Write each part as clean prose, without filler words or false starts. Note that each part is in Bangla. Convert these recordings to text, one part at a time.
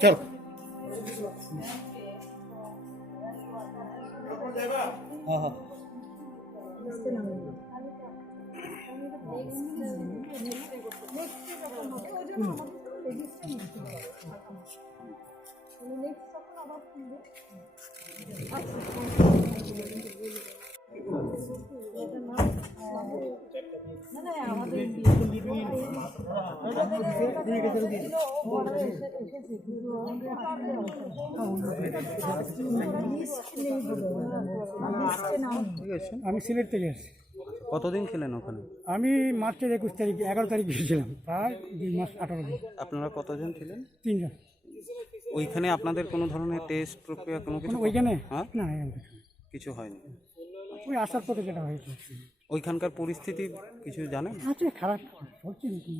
चल हाँ हाँ আমি সিলেট থেকে আসছি। কতদিন ছিলেন ওখানে? আমি মার্চের 21 তারিখ 11 তারিখ গিয়েছিলাম, প্রায় 2 মাস 18 দিন। আপনারা কতজন ছিলেন? 3 জন। ওইখানে আপনাদের কোনো ধরনের টেস্ট প্রক্রিয়া কোনো কিছু? ওইখানে হ্যাঁ, না কিছু হয়নি। ওই আসার পথে যেটা হয়েছে। ওইখানকার পরিস্থিতি কিছু জানেন? আচ্ছা, খারাপ হচ্ছে নাকি?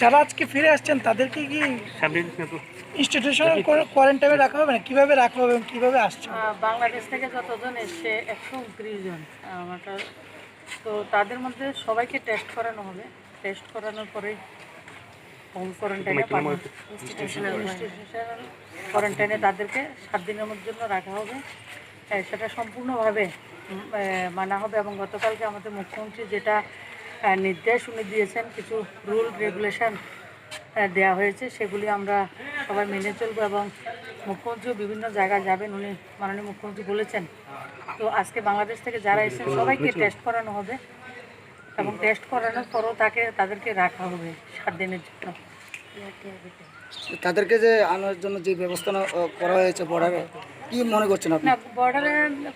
যারা আজকে ফিরে আসছেন তাদেরকে কি ইনস্টিটিউশনাল কোয়ারেন্টাইনে রাখা হবে না, কিভাবে রাখা হবে, কিভাবে আসছে? বাংলাদেশ থেকে যতজন এসছে 129 জন আমাদের, তো তাদের মধ্যে সবাইকে টেস্ট করানো হবে। টেস্ট করানোর পরেই হোম কোয়ারেন্টাইনে ইনস্টিটিউশনাল কোয়ারেন্টাইনে তাদেরকে 7 দিনের জন্য রাখা হবে। সেটা সম্পূর্ণভাবে মানা হবে এবং গতকালকে আমাদের মুখ্যমন্ত্রী যেটা নির্দেশ উনি দিয়েছেন, কিছু রুল রেগুলেশন দেওয়া হয়েছে, সেগুলি আমরা সবাই মেনে চলবো এবং মুখ্যমন্ত্রীও বিভিন্ন জায়গায় যাবেন, উনি মাননীয় মুখ্যমন্ত্রী বলেছেন। তো আজকে বাংলাদেশ থেকে যারা এসেছেন সবাইকে টেস্ট করানো হবে এবং টেস্ট করানোর পরও তাদেরকে রাখা হবে 7 দিনের জন্য। তাদেরকে যে আনার জন্য যে ব্যবস্থা করা হয়েছে বর্ডারে, কি মনে করছেন আপনি? না, বর্ডারে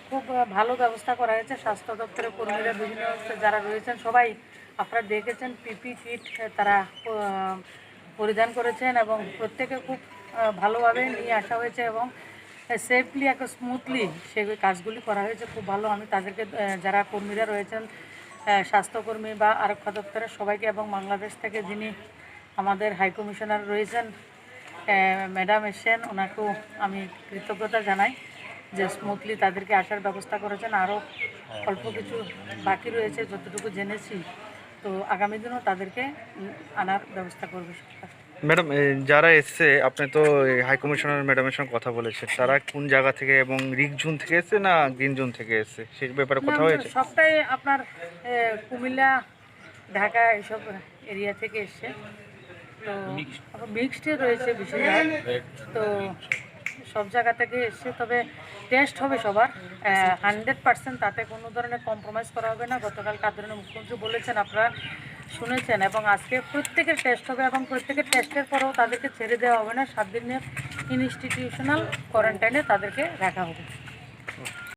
খুব ভালো ব্যবস্থা করা হয়েছে। স্বাস্থ্য দপ্তরের কর্মীরা বিভিন্ন যারা রয়েছেন সবাই আপনারা দেখেছেন পিপি কিট তারা পরিধান করেছেন এবং প্রত্যেকে খুব ভালোভাবে নিয়ে আসা হয়েছে এবং সেফলি একটা স্মুথলি সেই কাজগুলি করা হয়েছে, খুব ভালো। আমি তাদেরকে যারা কর্মীরা রয়েছেন স্বাস্থ্যকর্মী বা আরক্ষা দপ্তরের সবাইকে এবং বাংলাদেশ থেকে যিনি আমাদের হাই কমিশনার রয়েছেন ম্যাডাম এসেছেন, ওনাকেও আমি কৃতজ্ঞতা জানাই যে স্মুথলি তাদেরকে আসার ব্যবস্থা করেছেন। আরও অল্প কিছু বাকি রয়েছে যতটুকু জেনেছি, তো আগামী দিনও তাদেরকে আনার ব্যবস্থা করবে সরকার। ম্যাডাম, যারা এসছে আপনি তো হাই কমিশনার ম্যাডামের সঙ্গে কথা বলেছেন, তারা কোন জায়গা থেকে এবং রিক জোন থেকে এসছে না গ্রিন জোন থেকে এসছে সেই ব্যাপারে কথা হয়েছে? সবটাই আপনার কুমিল্লা, ঢাকা এইসব এরিয়া থেকে এসছে। তো মিক্সডে রয়েছে বেশিরভাগ। তো সব জায়গা থেকে এসছে, তবে টেস্ট হবে সবার 100%, তাতে কোনো ধরনের কম্প্রোমাইজ করা হবে না। গতকাল আদরণীয় মুখ্যমন্ত্রী বলেছেন, আপনারা শুনেছেন, এবং আজকে প্রত্যেকের টেস্ট হবে এবং প্রত্যেকের টেস্টের পরেও তাদেরকে ছেড়ে দেওয়া হবে না, 7 দিনের ইনস্টিটিউশনাল কোয়ারেন্টাইনে তাদেরকে রাখা হবে।